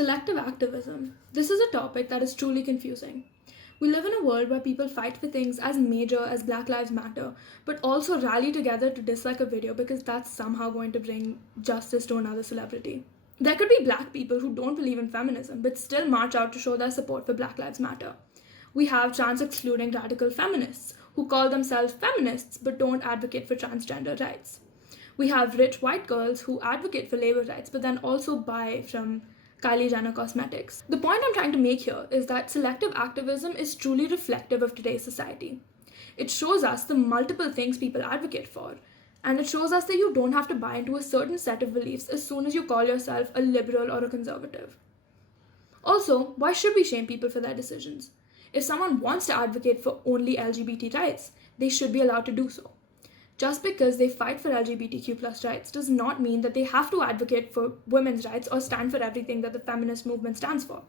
Selective activism. This is a topic that is truly confusing. We live in a world where people fight for things as major as Black Lives Matter, but also rally together to dislike a video because that's somehow going to bring justice to another celebrity. There could be black people who don't believe in feminism but still march out to show their support for Black Lives Matter. We have trans excluding radical feminists who call themselves feminists but don't advocate for transgender rights. We have rich white girls who advocate for labor rights but then also buy from Kylie Jenner Cosmetics. The point I'm trying to make here is that selective activism is truly reflective of today's society. It shows us the multiple things people advocate for, and it shows us that you don't have to buy into a certain set of beliefs as soon as you call yourself a liberal or a conservative. Also, why should we shame people for their decisions? If someone wants to advocate for only LGBT rights, they should be allowed to do so. Just because they fight for LGBTQ plus rights does not mean that they have to advocate for women's rights or stand for everything that the feminist movement stands for.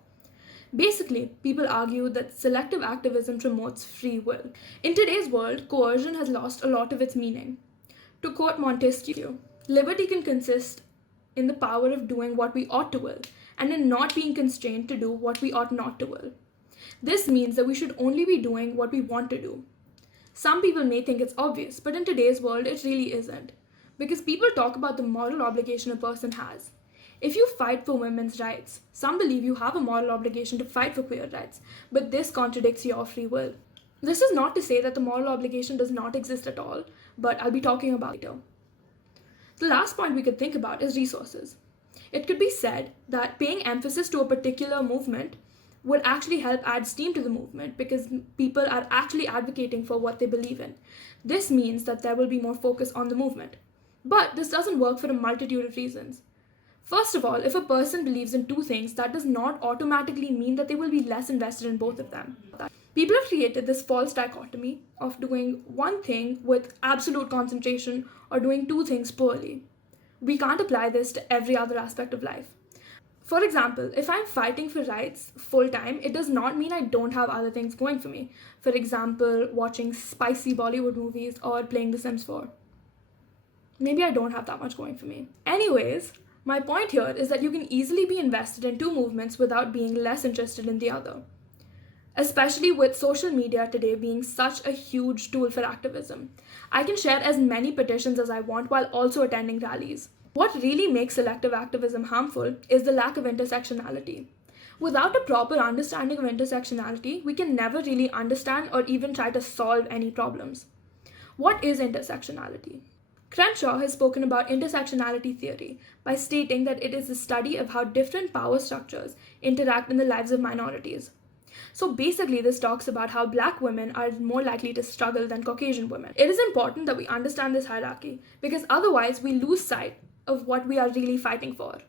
Basically, people argue that selective activism promotes free will. In today's world, coercion has lost a lot of its meaning. To quote Montesquieu, liberty can consist in the power of doing what we ought to will, and in not being constrained to do what we ought not to will. This means that we should only be doing what we want to do. Some people may think it's obvious, but in today's world, it really isn't. Because people talk about the moral obligation a person has. If you fight for women's rights, some believe you have a moral obligation to fight for queer rights, but this contradicts your free will. This is not to say that the moral obligation does not exist at all, but I'll be talking about it later. The last point we could think about is resources. It could be said that paying emphasis to a particular movement would actually help add steam to the movement because people are actually advocating for what they believe in. This means that there will be more focus on the movement. But this doesn't work for a multitude of reasons. First of all, if a person believes in two things, that does not automatically mean that they will be less invested in both of them. People have created this false dichotomy of doing one thing with absolute concentration or doing two things poorly. We can't apply this to every other aspect of life. For example, if I'm fighting for rights full time, it does not mean I don't have other things going for me. For example, watching spicy Bollywood movies or playing The Sims 4. Maybe I don't have that much going for me. Anyways, my point here is that you can easily be invested in two movements without being less interested in the other. Especially with social media today being such a huge tool for activism. I can share as many petitions as I want while also attending rallies. What really makes selective activism harmful is the lack of intersectionality. Without a proper understanding of intersectionality, we can never really understand or even try to solve any problems. What is intersectionality? Crenshaw has spoken about intersectionality theory by stating that it is the study of how different power structures interact in the lives of minorities. So basically, this talks about how black women are more likely to struggle than Caucasian women. It is important that we understand this hierarchy because otherwise we lose sight of what we are really fighting for.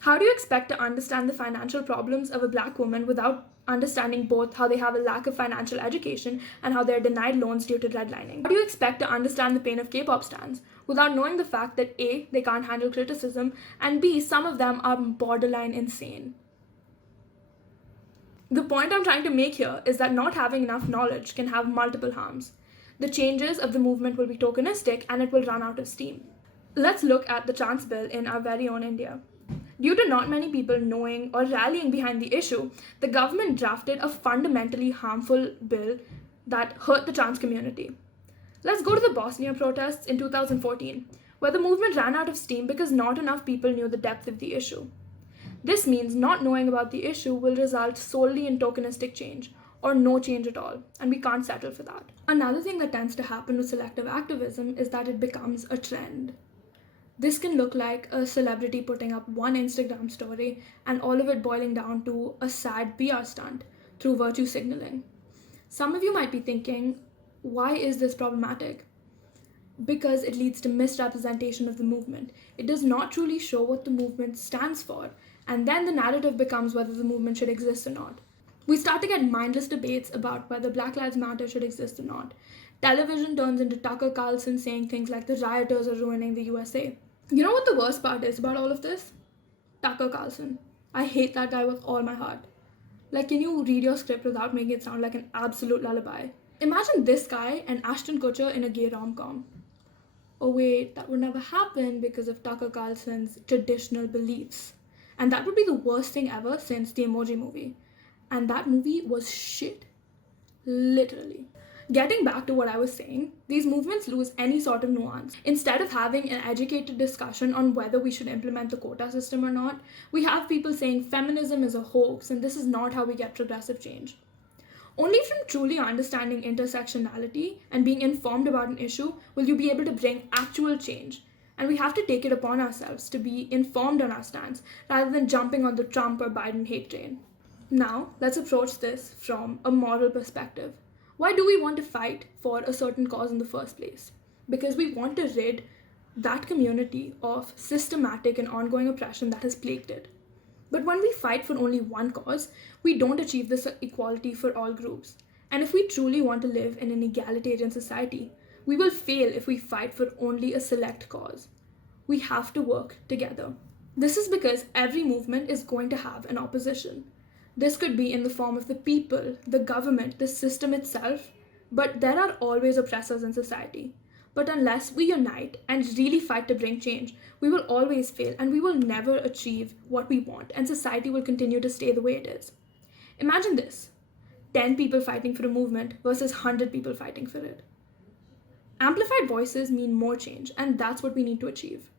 How do you expect to understand the financial problems of a black woman without understanding both how they have a lack of financial education and how they are denied loans due to redlining? How do you expect to understand the pain of K-pop stans without knowing the fact that A, they can't handle criticism, and B, some of them are borderline insane? The point I'm trying to make here is that not having enough knowledge can have multiple harms. The changes of the movement will be tokenistic and it will run out of steam. Let's look at the trans bill in our very own India. Due to not many people knowing or rallying behind the issue, the government drafted a fundamentally harmful bill that hurt the trans community. Let's go to the Bosnia protests in 2014, where the movement ran out of steam because not enough people knew the depth of the issue. This means not knowing about the issue will result solely in tokenistic change, or no change at all, and we can't settle for that. Another thing that tends to happen with selective activism is that it becomes a trend. This can look like a celebrity putting up one Instagram story and all of it boiling down to a sad PR stunt through virtue signaling. Some of you might be thinking, why is this problematic? Because it leads to misrepresentation of the movement. It does not truly show what the movement stands for, and then the narrative becomes whether the movement should exist or not. We start to get mindless debates about whether Black Lives Matter should exist or not. Television turns into Tucker Carlson saying things like the rioters are ruining the USA. You know what the worst part is about all of this? Tucker Carlson. I hate that guy with all my heart. Like, can you read your script without making it sound like an absolute lullaby? Imagine this guy and Ashton Kutcher in a gay rom-com. Oh wait, that would never happen because of Tucker Carlson's traditional beliefs. And that would be the worst thing ever since the Emoji Movie. And that movie was shit. Literally. Getting back to what I was saying, these movements lose any sort of nuance. Instead of having an educated discussion on whether we should implement the quota system or not, we have people saying feminism is a hoax and this is not how we get progressive change. Only from truly understanding intersectionality and being informed about an issue will you be able to bring actual change. And we have to take it upon ourselves to be informed on our stance rather than jumping on the Trump or Biden hate train. Now, let's approach this from a moral perspective. Why do we want to fight for a certain cause in the first place? Because we want to rid that community of systematic and ongoing oppression that has plagued it. But when we fight for only one cause, we don't achieve this equality for all groups. And if we truly want to live in an egalitarian society, we will fail if we fight for only a select cause. We have to work together. This is because every movement is going to have an opposition. This could be in the form of the people, the government, the system itself, but there are always oppressors in society. But unless we unite and really fight to bring change, we will always fail and we will never achieve what we want, and society will continue to stay the way it is. Imagine this: 10 people fighting for a movement versus 100 people fighting for it. Amplified voices mean more change, and that's what we need to achieve.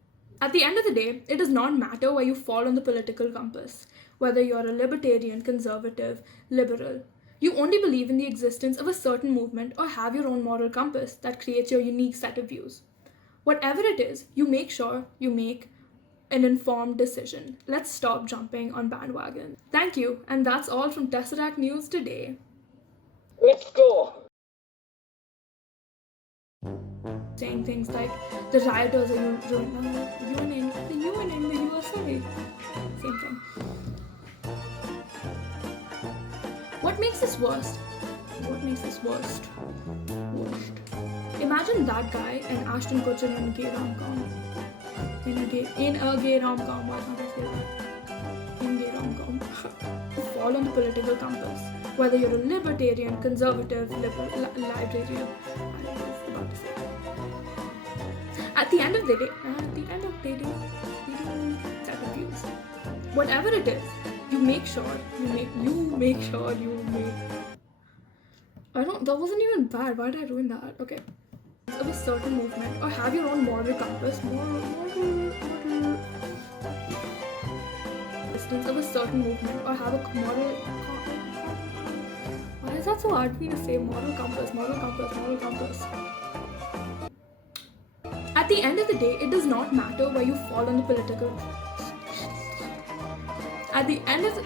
At the end of the day, it does not matter where you fall on the political compass, whether you're a libertarian, conservative, liberal. You only believe in the existence of a certain movement or have your own moral compass that creates your unique set of views. Whatever it is, you make sure you make an informed decision. Let's stop jumping on bandwagon. Thank you, and that's all from Tesseract News today. Let's go! Saying things like the rioters are ruining the UN in the USA. Same thing. What makes this worst? Worst. Imagine that guy and Ashton Kutcher in a gay rom-com. In a gay rom-com. Why can't I say that? In gay rom-com. Fall on the political compass. Whether you're a libertarian, conservative, librarian, I don't know what I was about to say. At the end of the day, we don't set of views. Whatever it is, you make sure that wasn't even bad. Why did I ruin that? Okay. Of a certain movement, or have your own moral compass, distance of a certain movement, or have a moral. Why is that so hard for me to say? Moral compass. At the end of the day, it does not matter where you fall on the political. At the end of the